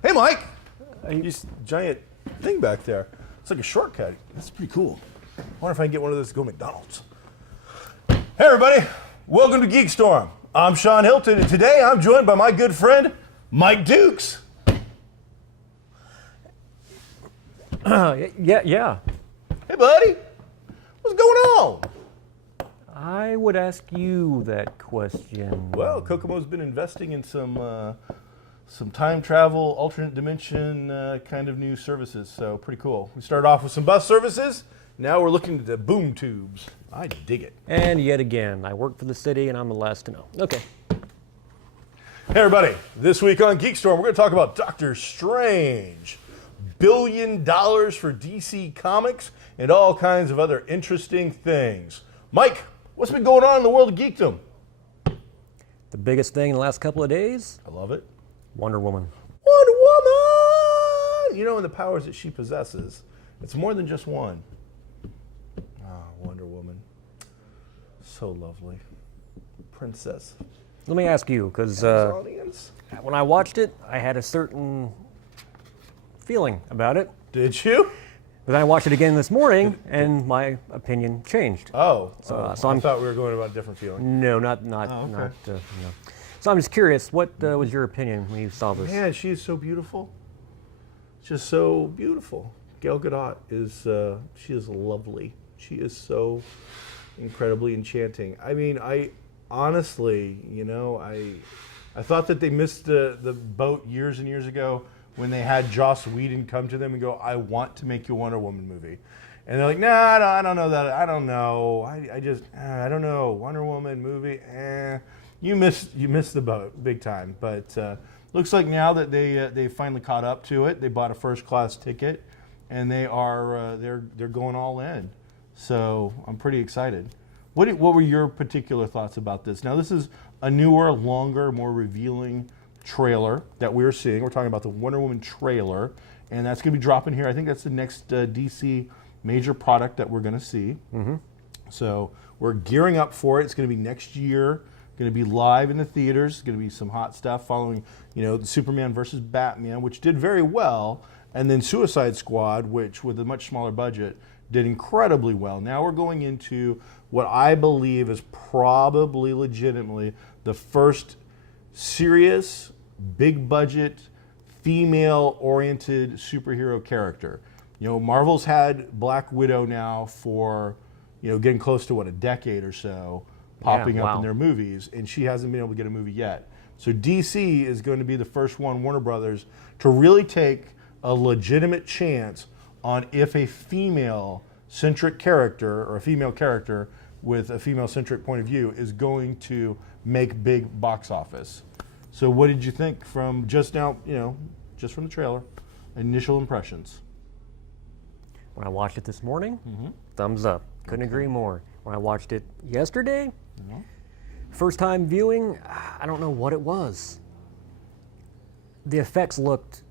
Hey, Mike! This giant thing back there. It's like a shortcut. That's pretty cool. I wonder if I can get one of those to go to McDonald's. Hey, everybody. Welcome to GeekStorm. I'm Sean Hilton, and today I'm joined by my good friend, Mike Dukes. Yeah. Hey, buddy. What's going on? I would ask you that question. Well, Kokomo's been investing in some time travel, alternate dimension kind of new services, so pretty cool. We started off with some bus services. Now we're looking at the boom tubes. I dig it. And yet again, I work for the city and I'm the last to know. Okay. Hey everybody, this week on GeekStorm, we're going to talk about Doctor Strange. $1 billion for DC Comics and all kinds of other interesting things. Mike, what's been going on in the world of geekdom? The biggest thing in the last couple of days? I love it. Wonder Woman. Wonder Woman! You know, and the powers that she possesses, it's more than just one. Ah, Wonder Woman. So lovely. Princess. Let me ask you, because when I watched it, I had a certain feeling about it. Did you? But then I watched it again this morning, and my opinion changed. Oh, So I I'm thought we were going about a different feeling. No, not. okay. No. So I'm just curious, what was your opinion when you saw this? Man, she is so beautiful. Just so beautiful. Gal Gadot is, she is lovely. She is so incredibly enchanting. I mean, I honestly, you know, I thought that they missed the boat years and years ago when they had Joss Whedon come to them and go, I want to make you a Wonder Woman movie. And they're like, no, I don't know that. I don't know. I don't know. Wonder Woman movie, You missed the boat big time, but looks like now that they finally caught up to it. They bought a first class ticket, and they're going all in. So I'm pretty excited. What were your particular thoughts about this? Now this is a newer, longer, more revealing trailer that we're seeing. We're talking about the Wonder Woman trailer, and that's going to be dropping here. I think that's the next DC major product that we're going to see. Mm-hmm. So we're gearing up for it. It's going to be next year. Going to be live in the theaters. It's going to be some hot stuff following, you know, the Superman versus Batman, which did very well, and then Suicide Squad, which with a much smaller budget did incredibly well. Now we're going into what I believe is probably legitimately the first serious, big budget, female-oriented superhero character. You know, Marvel's had Black Widow now for, you know, getting close to a decade or so, popping up in their movies, and she hasn't been able to get a movie yet. So DC is going to be the first one, Warner Brothers, to really take a legitimate chance on if a female-centric character or a female character with a female-centric point of view is going to make big box office. So what did you think from just now, you know, just from the trailer, initial impressions? When I watched it this morning, thumbs up. Couldn't agree more. When I watched it yesterday, first time viewing, I don't know what it was. The effects looked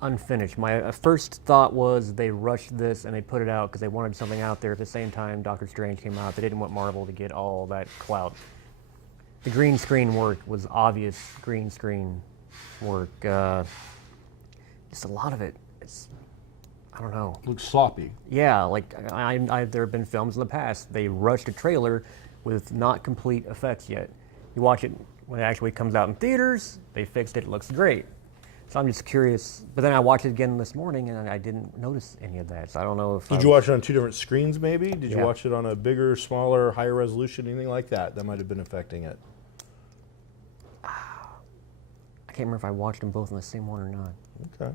unfinished. My first thought was they rushed this and they put it out because they wanted something out there. At the same time, Doctor Strange came out. They didn't want Marvel to get all that clout. The green screen work was obvious green screen work. Just a lot of it. I don't know. Looks sloppy. Yeah, like there have been films in the past. They rushed a trailer with not complete effects yet. You watch it when it actually comes out in theaters, they fixed it, it looks great. So I'm just curious. But then I watched it again this morning and I didn't notice any of that. So I don't know if... Did you watch it on two different screens maybe? Did you watch it on a bigger, smaller, higher resolution, anything like that? That might have been affecting it. I can't remember if I watched them both on the same one or not. Okay.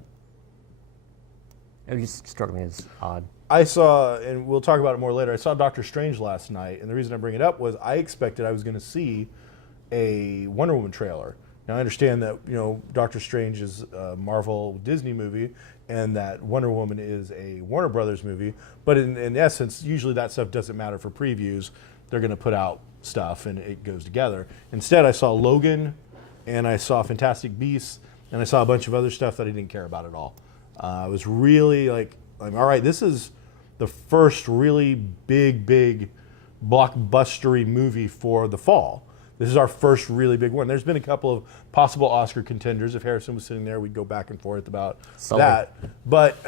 It just struck me as odd. I saw, and we'll talk about it more later, I saw Doctor Strange last night, and the reason I bring it up was I expected I was going to see a Wonder Woman trailer. Now I understand that Doctor Strange is a Marvel Disney movie, and that Wonder Woman is a Warner Brothers movie. But in essence, usually that stuff doesn't matter for previews. They're going to put out stuff, and it goes together. Instead, I saw Logan, and I saw Fantastic Beasts, and I saw a bunch of other stuff that I didn't care about at all. I was really like, all right, this is the first really big blockbustery movie for the fall. This is our first really big one. There's been a couple of possible Oscar contenders. If Harrison was sitting there, we'd go back and forth about that. But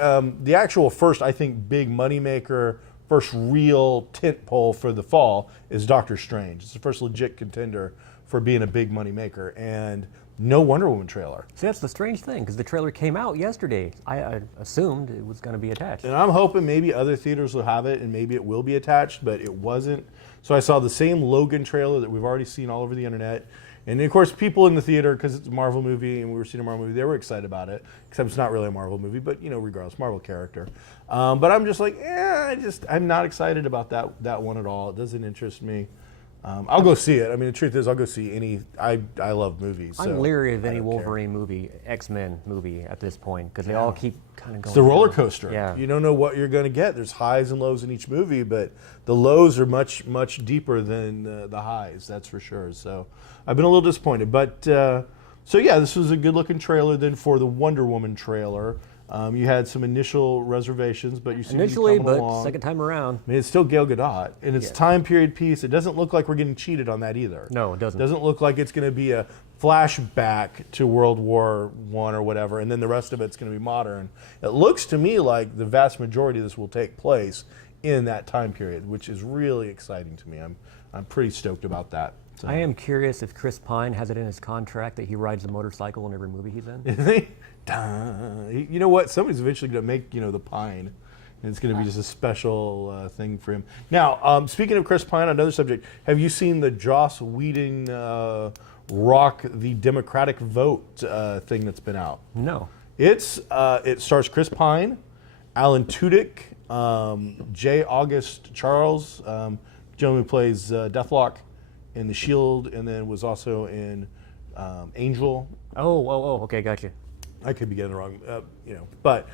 the actual first, I think, big moneymaker, first real tentpole for the fall is Doctor Strange. It's the first legit contender for being a big moneymaker. And no Wonder Woman trailer. See, that's the strange thing, because the trailer came out yesterday. I assumed it was going to be attached. And I'm hoping maybe other theaters will have it, and maybe it will be attached, but it wasn't. So I saw the same Logan trailer that we've already seen all over the internet. And of course, people in the theater, because it's a Marvel movie and we were seeing a Marvel movie, they were excited about it. Except it's not really a Marvel movie, but regardless, Marvel character. But I'm just like, I'm not excited about that one at all. It doesn't interest me. I'll go see it. I mean, the truth is, I'll go see any. I love movies. I'm leery of any Wolverine movie, X-Men movie at this point, because they all keep kind of going. It's the roller coaster. Yeah. You don't know what you're going to get. There's highs and lows in each movie, but the lows are much deeper than the highs. That's for sure. So I've been a little disappointed. But this was a good-looking trailer. Then for the Wonder Woman trailer. You had some initial reservations, but you seem to be coming along. Second time around. I mean, it's still Gal Gadot, and it's time period piece. It doesn't look like we're getting cheated on that either. No, it doesn't. It doesn't look like it's going to be a flashback to World War I or whatever, and then the rest of it's going to be modern. It looks to me like the vast majority of this will take place in that time period, which is really exciting to me. I'm pretty stoked about that. So. I am curious if Chris Pine has it in his contract that he rides a motorcycle in every movie he's in. Is he? You know what? Somebody's eventually going to make the Pine, and it's going to be just a special thing for him. Now, speaking of Chris Pine, another subject. Have you seen the Joss Whedon rock the Democratic vote thing that's been out? No. It stars Chris Pine, Alan Tudyk, J. August Charles, gentleman who plays Deathlock in The Shield, and then was also in Angel. Oh, okay, gotcha. I could be getting it wrong, But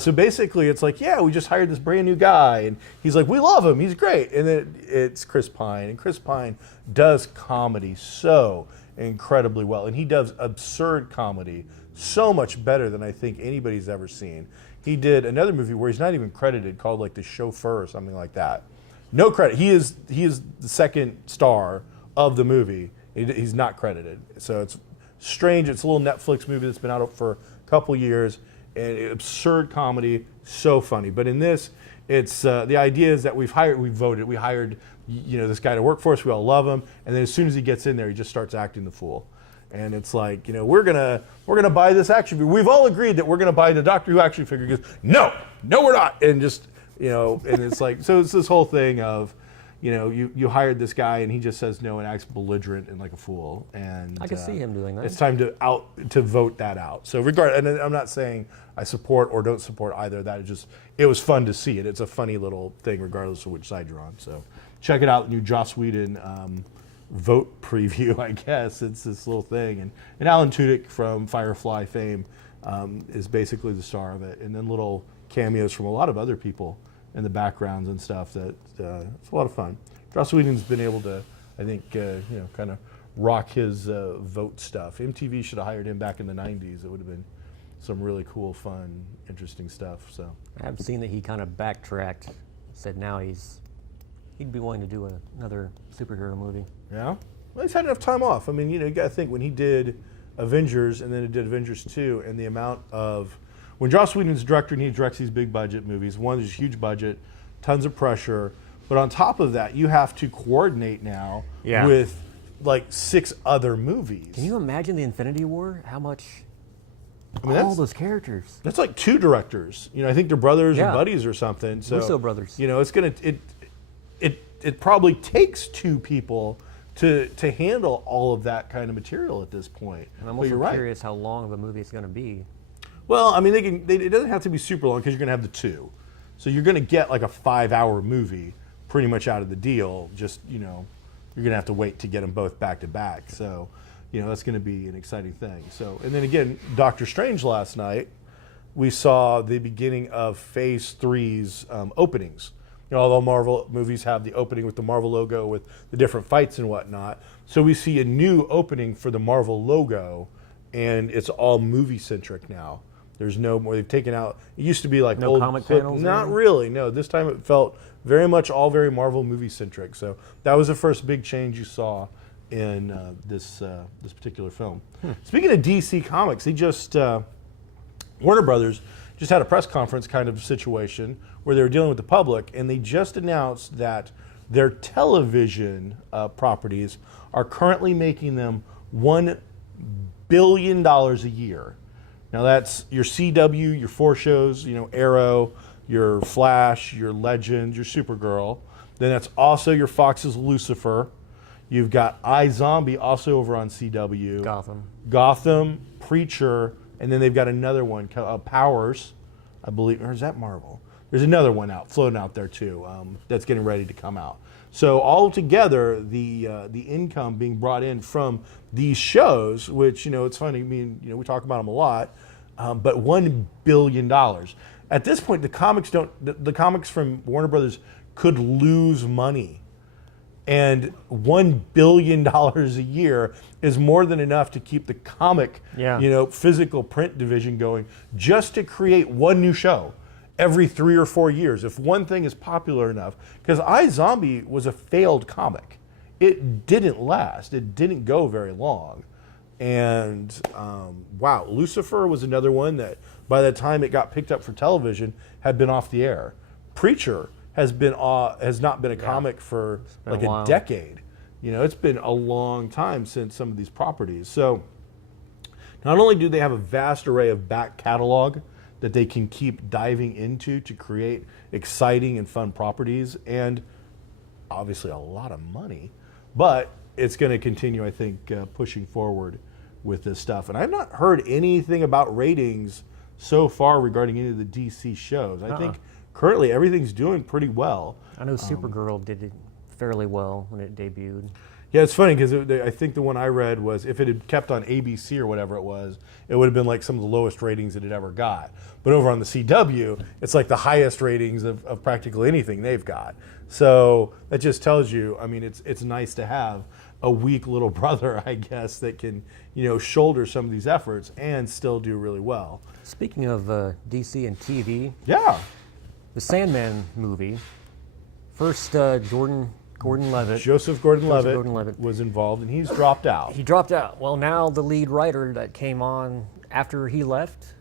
so basically, it's like, we just hired this brand new guy, and he's like, we love him, he's great. And then it's Chris Pine, and Chris Pine does comedy so incredibly well, and he does absurd comedy so much better than I think anybody's ever seen. He did another movie where he's not even credited, called like The Chauffeur or something like that. No credit. He is the second star of the movie. He's not credited, so it's strange. It's a little Netflix movie that's been out for a couple years, and absurd comedy, so funny. But in this, it's the idea is that we hired this guy to work for us. We all love him, and then as soon as he gets in there, he just starts acting the fool. And it's like, we're gonna buy this action figure. We've all agreed that we're gonna buy the Doctor Who action figure. He goes, no, we're not, and just and it's like, so it's this whole thing of. You hired this guy and he just says no and acts belligerent and like a fool. And I can see him doing that. It's time to vote that out. So and I'm not saying I support or don't support either of that. It was fun to see it. It's a funny little thing regardless of which side you're on. So check it out, new Joss Whedon vote preview, I guess. It's this little thing. And Alan Tudyk from Firefly fame is basically the star of it. And then little cameos from a lot of other people in the backgrounds and stuff. That it's a lot of fun. Joss Whedon's been able to, I think, kind of rock his vote stuff. MTV should have hired him back in the '90s. It would have been some really cool, fun, interesting stuff. So I've seen that he kind of backtracked, said now he'd be willing to do another superhero movie. Yeah, well, he's had enough time off. I mean, you got to think when he did Avengers and then he did Avengers 2, and the amount of when Joss Whedon's a director and he directs these big budget movies, one, there's a huge budget, tons of pressure, but on top of that, you have to coordinate now with like 6 other movies. Can you imagine the Infinity War? How much? All those characters. That's like 2 directors. I think they're brothers or buddies or something. So Russo brothers. It's gonna it probably takes 2 people to handle all of that kind of material at this point. And I'm also curious how long of a movie it's going to be. Well, I mean, it doesn't have to be super long because you're going to have the 2. So you're going to get like a 5-hour movie pretty much out of the deal. Just, you're going to have to wait to get them both back to back. So, that's going to be an exciting thing. So, and then again, Doctor Strange last night, we saw the beginning of Phase 3's openings. All the Marvel movies have the opening with the Marvel logo with the different fights and whatnot. So we see a new opening for the Marvel logo, and it's all movie-centric now. There's no more. They've taken out. It used to be like no old comic panels. Not really. No. This time it felt very much all very Marvel movie-centric. So that was the first big change you saw in this particular film. Speaking of DC Comics, Warner Brothers just had a press conference kind of situation where they were dealing with the public, and they just announced that their television properties are currently making them $1 billion a year. Now that's your CW, your 4 shows, Arrow, your Flash, your Legends, your Supergirl. Then that's also your Fox's Lucifer. You've got iZombie also over on CW. Gotham, Preacher, and then they've got another one, Powers, I believe, or is that Marvel? There's another one floating out there too, that's getting ready to come out. So all together, the income being brought in from these shows, which it's funny. I mean, we talk about them a lot, but $1 billion. At this point, the comics from Warner Brothers could lose money, and $1 billion a year is more than enough to keep the comic, physical print division going, just to create one new show every 3 or 4 years. If one thing is popular enough, because iZombie was a failed comic. It didn't last. It didn't go very long. And wow, Lucifer was another one that by the time it got picked up for television had been off the air. Preacher has not been a comic for like a decade. It's been a long time since some of these properties. So not only do they have a vast array of back catalog that they can keep diving into to create exciting and fun properties, and obviously a lot of money, but it's going to continue, I think, pushing forward with this stuff. And I've not heard anything about ratings so far regarding any of the DC shows. I think currently everything's doing pretty well. I know Supergirl did it fairly well when it debuted. Yeah, it's funny because I think the one I read was if it had kept on ABC or whatever it was, it would have been like some of the lowest ratings it had ever got. But over on the CW, it's like the highest ratings of practically anything they've got. So that just tells you, I mean, it's nice to have a weak little brother, I guess, that can shoulder some of these efforts and still do really well. Speaking of DC and TV, the Sandman movie, first Gordon-Levitt. Joseph Gordon-Levitt was involved, and he's dropped out. He dropped out. Well, now the lead writer that came on after he left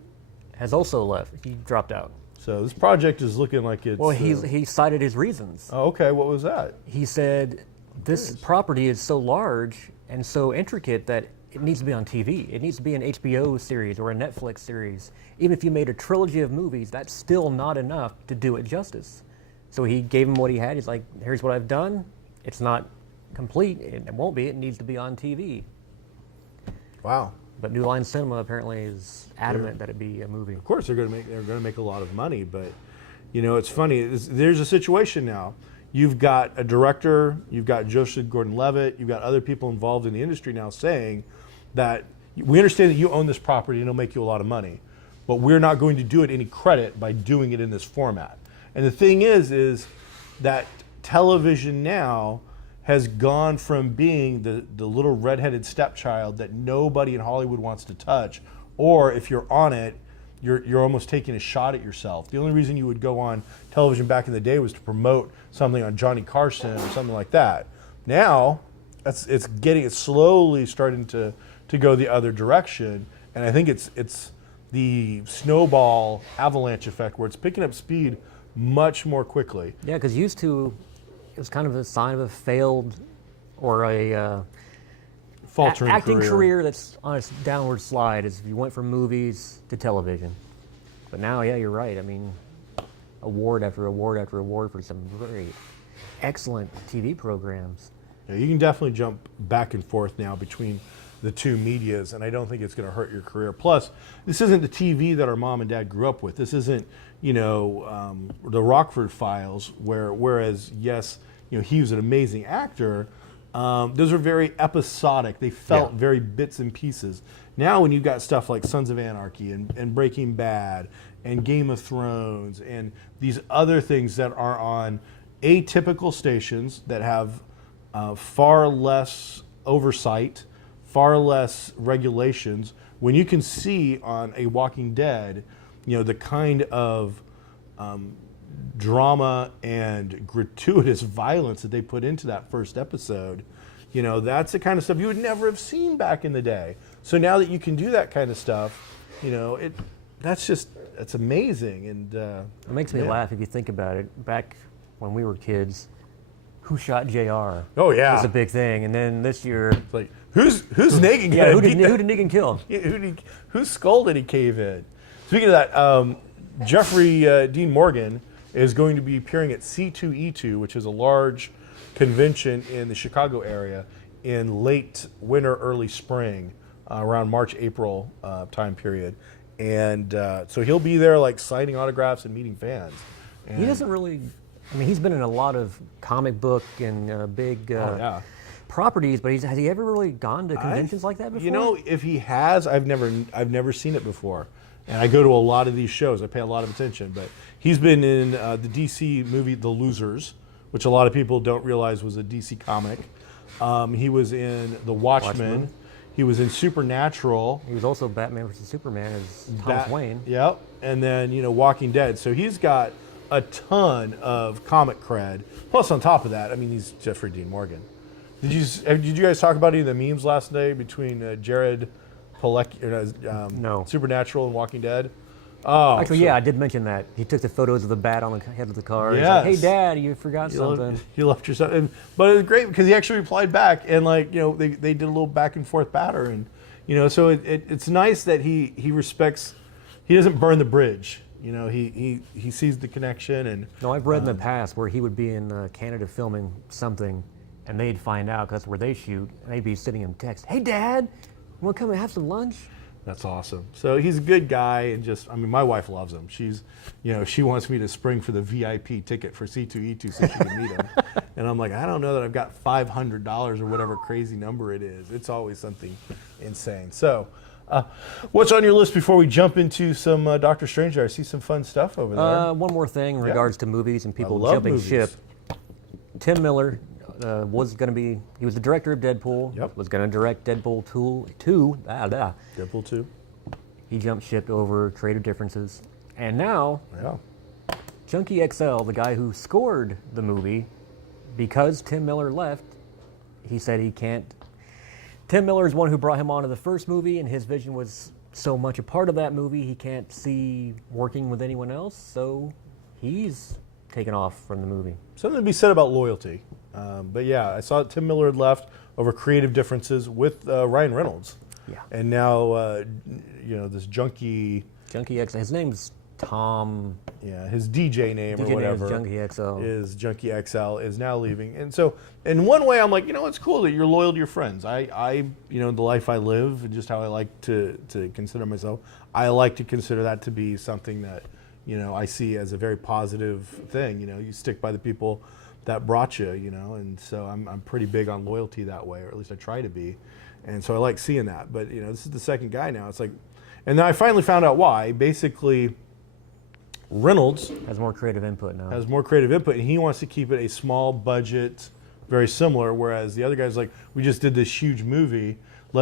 has also left. He dropped out. So this project is looking like it's... Well, he cited his reasons. Oh, okay. What was that? He said, this property is so large and so intricate that it needs to be on TV. It needs to be an HBO series or a Netflix series. Even if you made a trilogy of movies, that's still not enough to do it justice. So he gave him what he had. He's like, here's what I've done. It's not complete. It won't be. It needs to be on TV. Wow. But New Line Cinema apparently is adamant that it be a movie. Of course, they're going to make a lot of money. But it's funny. There's a situation now. You've got a director. You've got Joseph Gordon-Levitt. You've got other people involved in the industry now saying that we understand that you own this property and it'll make you a lot of money, but we're not going to do it any credit by doing it in this format. And the thing is that television now has gone from being the little redheaded stepchild that nobody in Hollywood wants to touch, or if you're on it, you're almost taking a shot at yourself. The only reason you would go on television back in the day was to promote something on Johnny Carson or something like that. Now, it's slowly starting to go the other direction, and I think it's the snowball avalanche effect where it's picking up speed much more quickly. Yeah, because used to, it was kind of a sign of a failed or a faltering acting career that's on its downward slide as if you went from movies to television. But now, yeah, you're right. I mean, award after award after award for some very excellent TV programs. Yeah, you can definitely jump back and forth now between the two medias, and I don't think it's going to hurt your career. Plus, this isn't the TV that our mom and dad grew up with. This isn't, the Rockford Files, whereas, yes, he was an amazing actor, Those are very episodic. They felt very bits and pieces. Now when you've got stuff like Sons of Anarchy and Breaking Bad and Game of Thrones and these other things that are on atypical stations that have far less oversight, far less regulations, when you can see on a Walking Dead, the kind of drama and gratuitous violence that they put into that first episode, that's the kind of stuff you would never have seen back in the day. So now that you can do that kind of stuff, that's amazing. And it makes me laugh if you think about it. Back when we were kids, who shot JR? Oh yeah, was a big thing. And then this year, it's like who's Negan? Yeah, who did Negan kill? Whose skull did he cave in? Speaking of that, Jeffrey Dean Morgan is going to be appearing at C2E2, which is a large convention in the Chicago area in late winter, early spring, around March, April time period. And so he'll be there like signing autographs and meeting fans. And he doesn't really, he's been in a lot of comic book and big properties, but has he ever really gone to conventions like that before? If he has, I've never seen it before. And I go to a lot of these shows. I pay a lot of attention. But he's been in the DC movie The Losers, which a lot of people don't realize was a DC comic. He was in The Watchmen. He was in Supernatural. He was also Batman vs. Superman as Thomas Wayne. Yep. And then, Walking Dead. So he's got a ton of comic cred. Plus, on top of that, he's Jeffrey Dean Morgan. Did you guys talk about any of the memes last night between Jared Padalecki, no. Supernatural and Walking Dead? Oh, actually, I did mention that. He took the photos of the bat on the head of the car. Yes. He's like, hey, Dad, you forgot something. You left yourself. But it was great because he actually replied back, and they did a little back and forth batter, and so it's nice that he respects. He doesn't burn the bridge. He sees the connection. And no, I've read in the past where he would be in Canada filming something, and they'd find out because that's where they shoot, and they'd be sitting in text, hey, Dad, you want to come and have some lunch? That's awesome. So he's a good guy, and my wife loves him. She's, she wants me to spring for the VIP ticket for C2E2 so she can meet him. And I'm like, I don't know that I've got $500 or whatever crazy number it is. It's always something insane. So, what's on your list before we jump into some Doctor Strange? I see some fun stuff over there. One more thing in regards to movies and people I love jumping movies. ship. Tim Miller was going to be, he was the director of Deadpool, was going to direct Deadpool 2. Deadpool 2. He jumped ship over creative differences. And now, Junkie XL, the guy who scored the movie, because Tim Miller left, he said he can't. Tim Miller is one who brought him onto the first movie, and his vision was so much a part of that movie, he can't see working with anyone else, so he's taken off from the movie. Something to be said about loyalty. But yeah, I saw Tim Miller had left over creative differences with Ryan Reynolds. Yeah. And now, this Junkie XL, his name's Tom. Yeah, his DJ name or whatever is Junkie XL. Is Junkie XL is now leaving. And so, in one way, I'm like, it's cool that you're loyal to your friends. I the life I live and just how I like to consider myself, I like to consider that to be something that, I see as a very positive thing. You stick by the people that brought you, and so I'm pretty big on loyalty that way, or at least I try to be. And so I like seeing that. But, this is the second guy now. It's like, and then I finally found out why. Basically, Reynolds has more creative input now. And he wants to keep it a small budget, very similar, whereas the other guy's like, we just did this huge movie,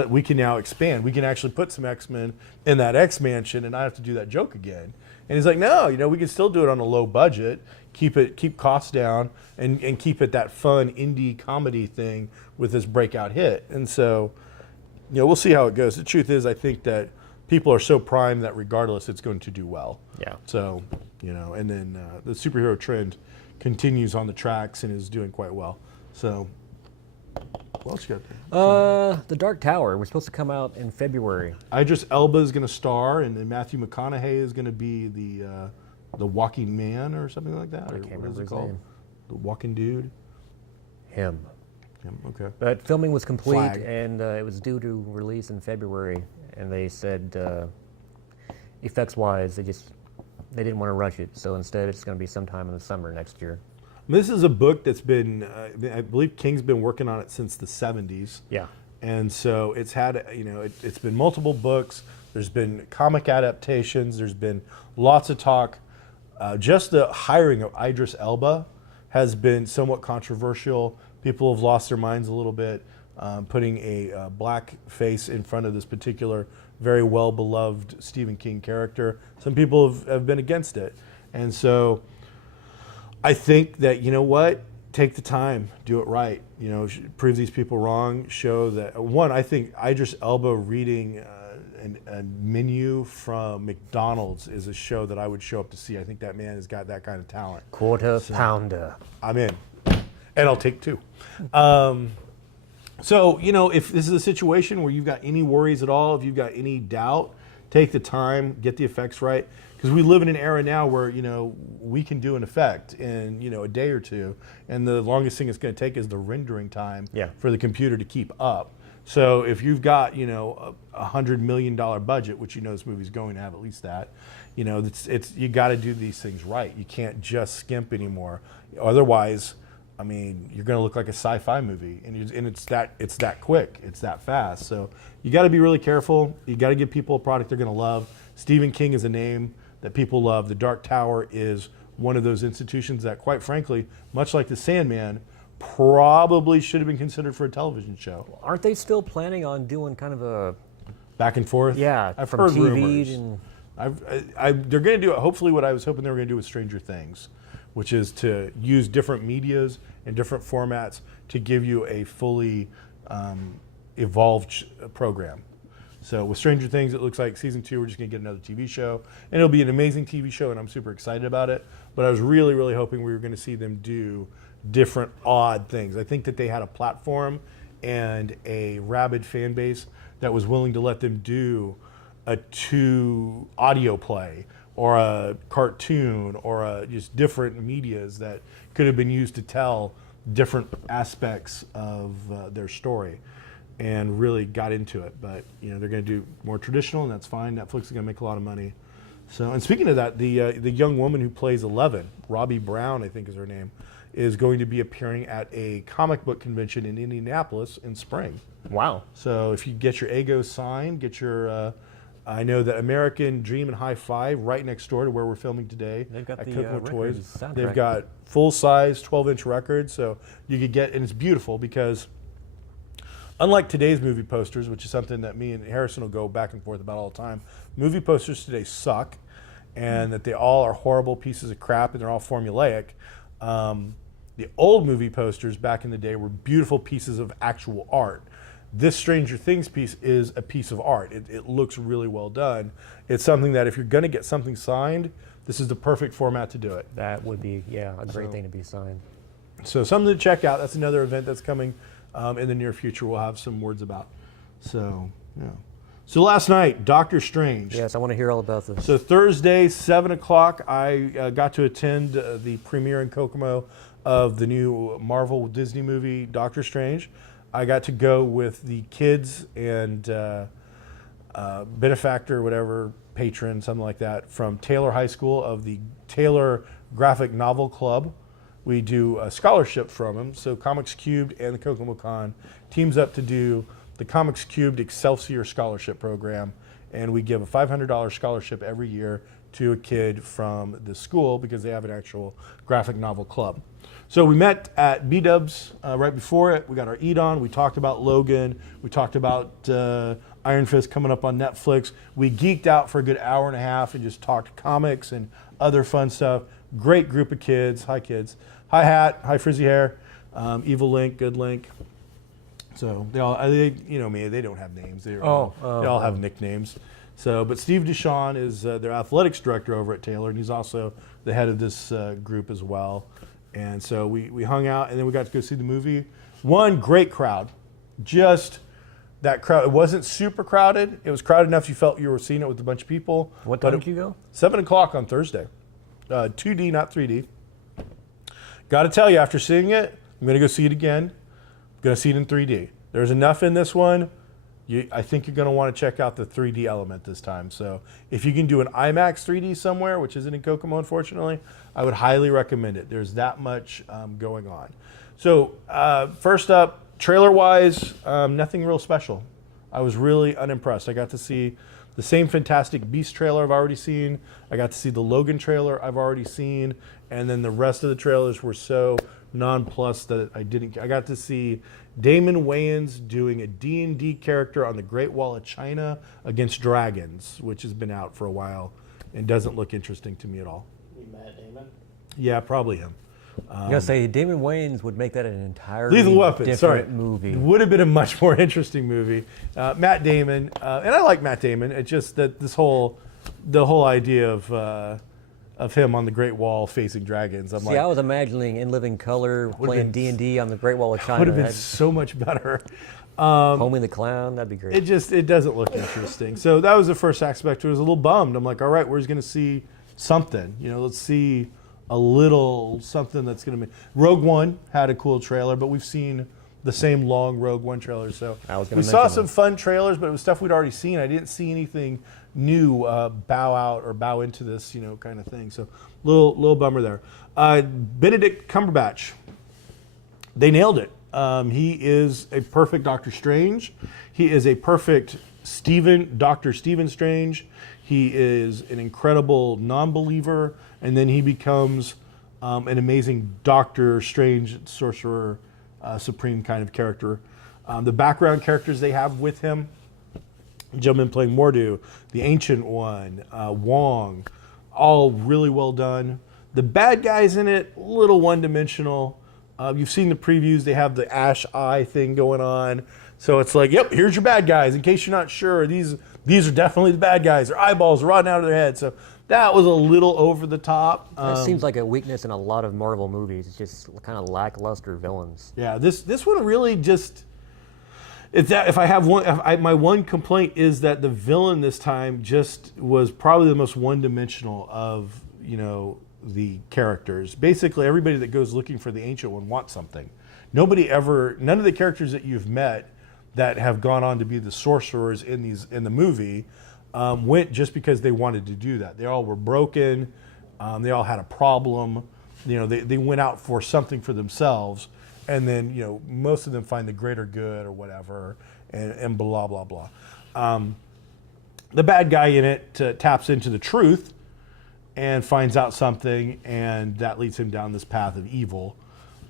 we can now expand. We can actually put some X-Men in that X-Mansion and not have to do that joke again. And he's like, no, we can still do it on a low budget, keep costs down, and keep it that fun indie comedy thing with this breakout hit. And so, we'll see how it goes. The truth is, I think that people are so primed that regardless, it's going to do well. Yeah. So, and then the superhero trend continues on the tracks and is doing quite well. So, what else you got there? The Dark Tower was supposed to come out in February. Idris Elba is going to star, and then Matthew McConaughey is going to be the Walking Man or something like that. I can't remember his name. The Walking Dude. Him. Okay. But filming was complete, Flag. and it was due to release in February. And they said, effects-wise, they didn't want to rush it. So instead, it's going to be sometime in the summer next year. This is a book that's been, I believe King's been working on it since the 70s. Yeah. And so it's had, it's been multiple books. There's been comic adaptations. There's been lots of talk. Just the hiring of Idris Elba has been somewhat controversial. People have lost their minds a little bit, putting a black face in front of this particular very well-beloved Stephen King character. Some people have been against it. And so I think that, you know what? Take the time, do it right. Prove these people wrong. Show that I think Idris Elba reading a menu from McDonald's is a show that I would show up to see. I think that man has got that kind of talent. Quarter pounder. I'm in, and I'll take two. So if this is a situation where you've got any worries at all, if you've got any doubt, take the time, get the effects right. Because we live in an era now where, we can do an effect in, a day or two. And the longest thing it's going to take is the rendering time for the computer to keep up. So if you've got, a $100 million budget, which this movie's going to have at least that, you got to do these things right. You can't just skimp anymore. Otherwise, you're going to look like a sci-fi movie, and it's that quick, it's that fast. So you got to be really careful. You got to give people a product they're going to love. Stephen King is a name that people love. The Dark Tower is one of those institutions that, quite frankly, much like the Sandman, probably should have been considered for a television show. Aren't they still planning on doing kind of a back and forth? Yeah, I've from heard TV rumors. And They're going to do it. Hopefully, what I was hoping they were going to do with Stranger Things, which is to use different medias and different formats to give you a fully evolved program. So with Stranger Things, it looks like season 2, we're just going to get another TV show. And it'll be an amazing TV show, and I'm super excited about it. But I was really, really hoping we were going to see them do different, odd things. I think that they had a platform and a rabid fan base that was willing to let them do a 2 audio play or a cartoon or just different medias that could have been used to tell different aspects of their story. And really got into it, but they're going to do more traditional, and that's fine. Netflix is going to make a lot of money. So, and speaking of that, the young woman who plays Eleven, Robbie Brown, I think is her name, is going to be appearing at a comic book convention in Indianapolis in spring. wow. So, if you get your Egos signed, get your. I know that American Dream and High Five, right next door to where we're filming today, They've got at the Kokomo Toys. soundtrack. They've got full-size 12-inch records, so you could get, and it's beautiful because. Unlike today's movie posters, which is something that me and Harrison will go back and forth about all the time, movie posters today suck, and that they all are horrible pieces of crap, and they're all formulaic. The old movie posters back in the day were beautiful pieces of actual art. This Stranger Things piece is a piece of art. It looks really well done. It's something that if you're going to get something signed, this is the perfect format to do it. That would be, a great thing to be signed. So something to check out. That's another event that's coming in the near future. We'll have some words about. So, yeah. So last night, Doctor Strange. Yes, I want to hear all about this. So Thursday, 7 o'clock, I got to attend the premiere in Kokomo of the new Marvel Disney movie, Doctor Strange. I got to go with the kids and benefactor, whatever, patron, something like that, from Taylor High School of the Taylor Graphic Novel Club. We do a scholarship from them. So Comics Cubed and the Kokomo Con teams up to do the Comics Cubed Excelsior Scholarship Program. And we give a $500 scholarship every year to a kid from the school because they have an actual graphic novel club. So we met at B-Dubs right before it. We got our eat on. We talked about Logan. We talked about Iron Fist coming up on Netflix. We geeked out for a good hour and a half and just talked comics and other fun stuff. Great group of kids. Hi, kids. Hi, Hat. Hi, Frizzy Hair. Evil Link. Good Link. So they all, you know me, they don't have names. They all have nicknames. So, but Steve Deshawn is their athletics director over at Taylor, and he's also the head of this group as well. And so we hung out, and then we got to go see the movie. One great crowd. Just that crowd. It wasn't super crowded. It was crowded enough you felt you were seeing it with a bunch of people. What time did you go? 7 o'clock on Thursday. 2D, not 3D. Got to tell you, after seeing it, I'm going to go see it again. I'm going to see it in 3D. There's enough in this one I think you're going to want to check out the 3D element this time. So if you can do an IMAX 3D somewhere, which isn't in Kokomo, unfortunately, I would highly recommend it. There's that much going on. So first up, trailer-wise, nothing real special. I was really unimpressed. I got to see the same Fantastic Beasts trailer I've already seen. I got to see the Logan trailer I've already seen. And then the rest of the trailers were so nonplussed that I got to see Damon Wayans doing a D&D character on the Great Wall of China against dragons, which has been out for a while and doesn't look interesting to me at all. You Matt Damon? Yeah, probably him. I'm gonna say Damon Wayans would make that an entirely Lethal Weapon, different movie. It would have been a much more interesting movie. Matt Damon, and I like Matt Damon. It's just that the whole idea of him on the Great Wall facing dragons. See, I was imagining In Living Color playing D&D on the Great Wall of China. Would have been so much better. Homie the Clown, that'd be great. It doesn't look interesting. So that was the first aspect. I was a little bummed. I'm like, all right, we're going to see something. Let's see a little something that's going to be. Rogue One had a cool trailer, but we've seen the same long Rogue One trailer. So we saw some fun trailers, but it was stuff we'd already seen. I didn't see anything new bow out or bow into this, kind of thing. So little bummer there. Benedict Cumberbatch, they nailed it. He is a perfect Doctor Strange. He is a perfect Doctor Stephen Strange. He is an incredible non-believer, and then he becomes an amazing Doctor Strange, Sorcerer Supreme kind of character. The background characters they have with him, gentleman playing Mordo, the Ancient One, Wong, all really well done. The bad guys in it, a little one-dimensional. You've seen the previews. They have the Ash Eye thing going on. So it's like, yep, here's your bad guys. In case you're not sure, these are definitely the bad guys. Their eyeballs rotting out of their head. So that was a little over the top. That seems like a weakness in a lot of Marvel movies. It's just kind of lackluster villains. Yeah, this one really just... It's that if I have one, my one complaint is that the villain this time just was probably the most one-dimensional of the characters. Basically, everybody that goes looking for the Ancient One wants something. None of the characters that you've met that have gone on to be the sorcerers in the movie went just because they wanted to do that. They all were broken. They all had a problem. They went out for something for themselves. And then, most of them find the greater good or whatever, and blah, blah, blah. The bad guy in it taps into the truth and finds out something, and that leads him down this path of evil.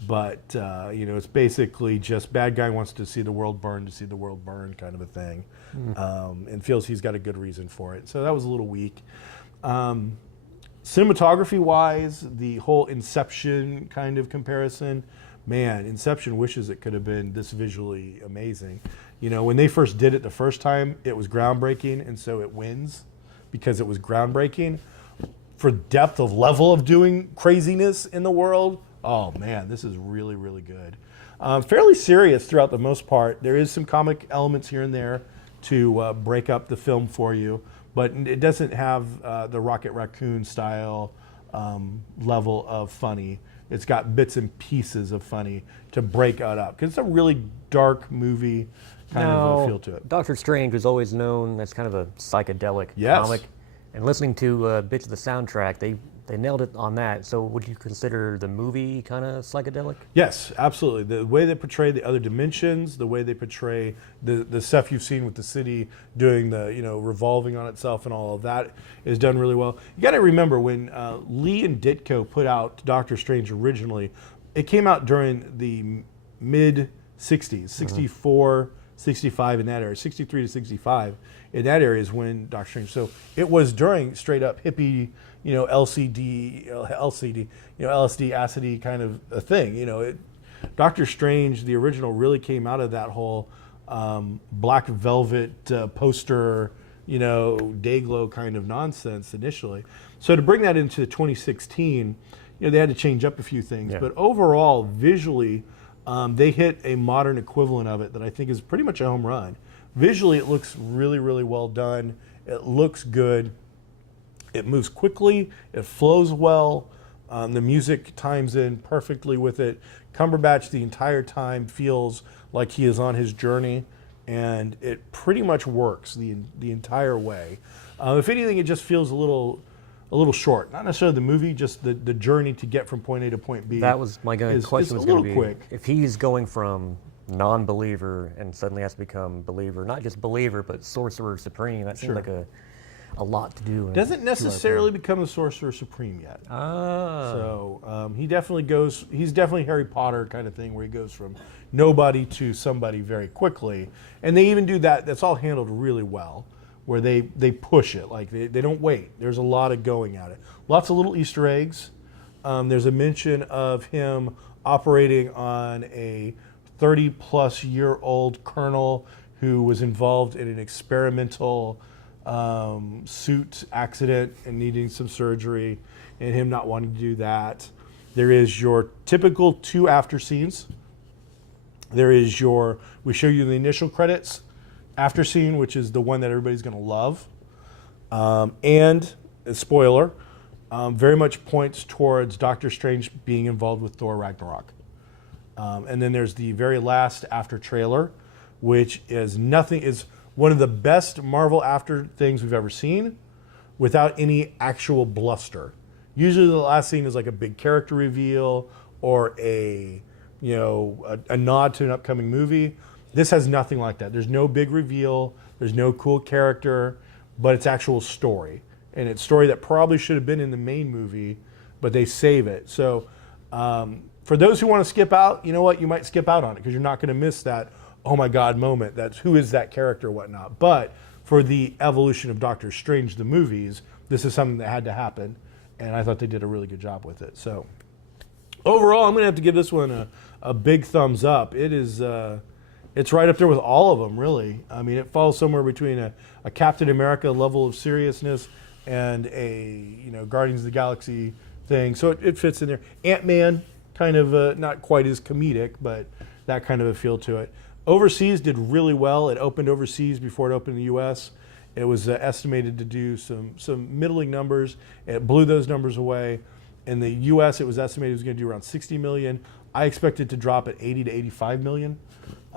But, it's basically just bad guy wants to see the world burn kind of a thing, and feels he's got a good reason for it. So that was a little weak. Cinematography-wise, the whole Inception kind of comparison, man, Inception wishes it could have been this visually amazing. When they first did it the first time, it was groundbreaking, and so it wins because it was groundbreaking. For depth of level of doing craziness in the world, oh man, this is really, really good. Fairly serious throughout the most part. There is some comic elements here and there to break up the film for you, but it doesn't have the Rocket Raccoon style level of funny. It's got bits and pieces of funny to break it up because it's a really dark movie kind of feel to it. Doctor Strange was always known as kind of a psychedelic comic, and listening to bits of the soundtrack, they nailed it on that. So would you consider the movie kind of psychedelic? Yes, absolutely. The way they portray the other dimensions, the way they portray the stuff you've seen with the city doing the revolving on itself and all of that is done really well. You got to remember when Lee and Ditko put out Doctor Strange originally, it came out during the mid 60s, 64, 65 in that area, 63 to 65 in that area is when Doctor Strange. So it was during straight up hippie, LSD, acidy kind of a thing. Doctor Strange, the original, really came out of that whole black velvet poster, Dayglow kind of nonsense initially. So to bring that into 2016, they had to change up a few things. Yeah. But overall, visually, they hit a modern equivalent of it that I think is pretty much a home run. Visually, it looks really, really well done. It looks good. It moves quickly. It flows well. The music times in perfectly with it. Cumberbatch the entire time feels like he is on his journey and it pretty much works the entire way. If anything, it just feels a little short. Not necessarily the movie, just the journey to get from point A to point B. That was my question. Was going to be quick. If he's going from non-believer and suddenly has to become believer, not just believer, but sorcerer supreme. That seems like a lot to do. Doesn't necessarily become the sorcerer supreme yet. So he definitely goes. He's definitely Harry Potter kind of thing, where he goes from nobody to somebody very quickly. And they even do that. That's all handled really well, where they push it. Like they don't wait. There's a lot of going at it. Lots of little Easter eggs. There's a mention of him operating on a 30-plus-year-old colonel who was involved in an experimental suit accident and needing some surgery, and him not wanting to do that. There is your typical 2 after scenes. There is we show you the initial credits after scene, which is the one that everybody's going to love. And, a spoiler, very much points towards Doctor Strange being involved with Thor Ragnarok. And then there's the very last after trailer, which is one of the best Marvel after things we've ever seen, without any actual bluster. Usually the last scene is like a big character reveal or a nod to an upcoming movie. This has nothing like that. There's no big reveal. There's no cool character, but it's actual story. And it's story that probably should have been in the main movie, but they save it. So for those who want to skip out, you know what? You might skip out on it because you're not going to miss that, oh my God moment. That's who is that character, whatnot. But for the evolution of Doctor Strange, the movies, this is something that had to happen. And I thought they did a really good job with it. So overall, I'm going to have to give this one a big thumbs up. It is, it's right up there with all of them, really. I mean, it falls somewhere between a Captain America level of seriousness and a Guardians of the Galaxy thing. So it fits in there. Ant-Man, kind of not quite as comedic, but that kind of a feel to it. Overseas did really well. It opened overseas before it opened in the U.S. It was estimated to do some middling numbers. It blew those numbers away. In the U.S., it was estimated it was going to do around 60 million. I expect it to drop at 80 to 85 million.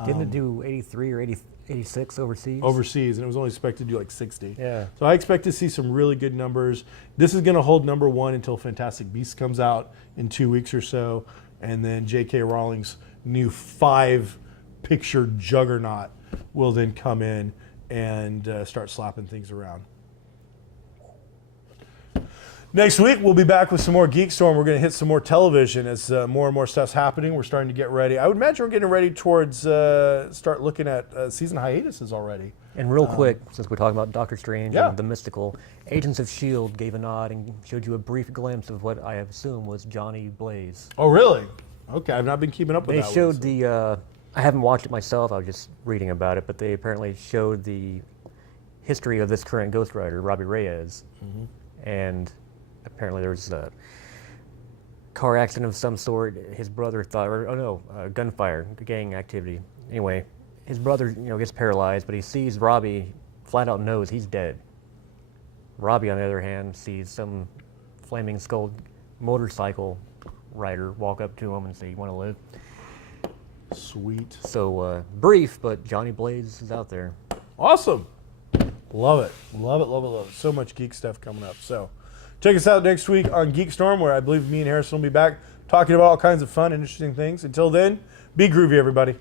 Didn't it do 83 or 86 overseas? Overseas, and it was only expected to do like 60. Yeah. So I expect to see some really good numbers. This is going to hold number 1 until Fantastic Beasts comes out in 2 weeks or so, and then J.K. Rowling's new 5-picture juggernaut will then come in and start slapping things around. Next week, we'll be back with some more GeekStorm. We're going to hit some more television as more and more stuff's happening. We're starting to get ready. I would imagine we're getting ready towards start looking at season hiatuses already. And real quick, since we're talking about Doctor Strange Yeah. and the mystical, Agents of S.H.I.E.L.D. gave a nod and showed you a brief glimpse of what I assume was Johnny Blaze. Oh, really? Okay, I've not been keeping up with They that. showed I haven't watched it myself, I was just reading about it, but they apparently showed the history of this current Ghost Rider, Robbie Reyes. Mm-hmm. And apparently there was a car accident of some sort. His brother thought, gunfire, gang activity. Anyway, his brother, gets paralyzed, but he sees Robbie, flat out knows he's dead. Robbie, on the other hand, sees some flaming skull motorcycle rider walk up to him and say, "You want to live?" Sweet. So brief, but Johnny Blaze is out there. Awesome. Love it. Love it, love it, love it. So much geek stuff coming up. So check us out next week on GeekStorm, where I believe me and Harrison will be back talking about all kinds of fun and interesting things. Until then, be groovy, everybody.